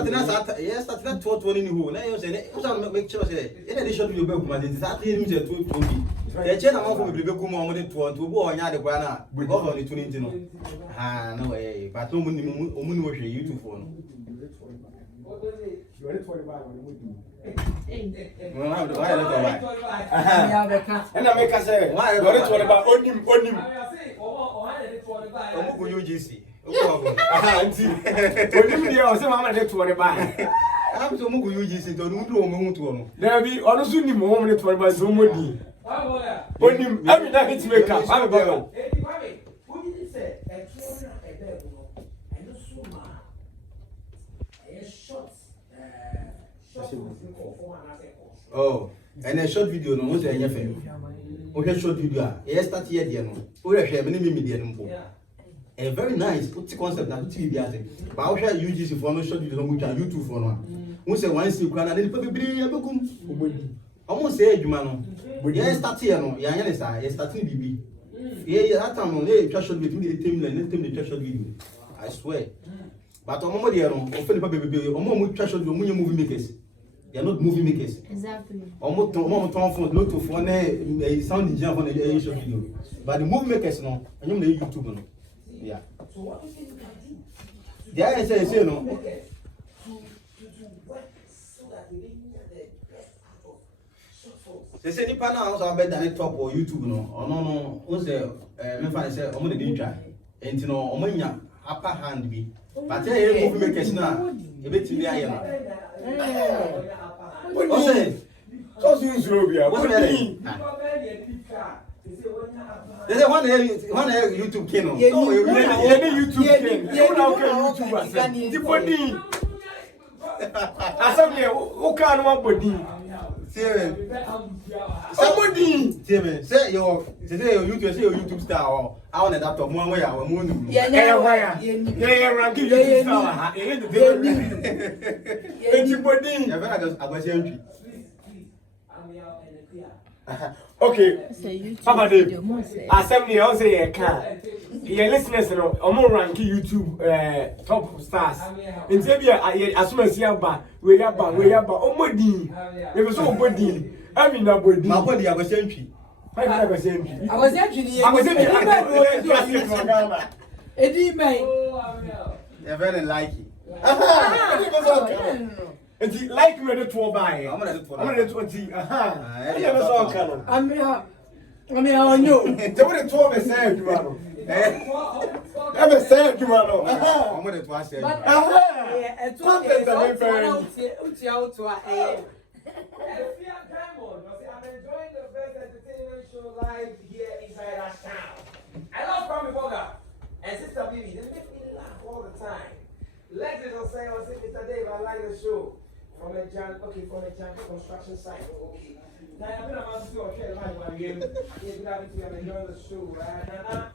starting at yes, starting at 20 who. Now you say, make sure say, in addition to your book, man, it's at him to 20. The channel will be good more than to go on the Guana, we got on the 20. Ah, no way, but no money, you two for. You are 25 and I make us say, why are you talking about on him? UGC. I'm so much UGC to do. There be honestly the moment for my somebody. On him, every day it's make up. I'm about oh, and a short video no was any film. Okay, short video. Yes, start here, dear. We are sharing many media. A very nice concept that TV be but I share UGC for no short video on YouTube for one. We say one see Ukraine and then people almost say adwuma no. Yes, start here no. Ya nya say yes starting BB. Yeah, that time no, short video the team the short video. I swear. But omo dey no, o feel baby omo mu short video mu movie makers. They are not movie makers. Exactly. Almost phone, lot of phone, sound engineer for the short video. But the movie makers no, and you YouTube no. Yeah. So what do you think you can do? The I say no. To work so that we get the best out of short films. They say ni pa na also better than top or YouTube no. Oh no. Who say me fa say omo dey try. Enti no omo nya upper hand bi. But here movie makers na e betimi aye no. What say? So Zurobia. What mean? They say one YouTube channel. No, YouTube channel. You now can YouTube. The body. I said, who can one body? Somebody. Say your YouTube star. I want that top one way. I want moon. Yeah, ranking YouTube star. Anybody? I was entry. Okay, Papa Dave, assembly also a car. Your listeners, ranking YouTube top stars. In Zambia, as soon as you are we are Omodi. There was no body. I mean, nobody. My body, I was entry. I was entry. They're very like it. And he like me the 12 by. I'm gonna 20. I never saw a canon. I mean, on you. They would have 12 say you are. Never said you are. I'm gonna twice. I'm enjoying the best entertainment show live here inside our town. I love Kwame Borga and Sister Bibi. They make me laugh all the time. Lexus will say, Mr. Dave, I like the show. From a jungle construction site. Okay. Now, I'm going to do a share live while you're enjoying the show, right?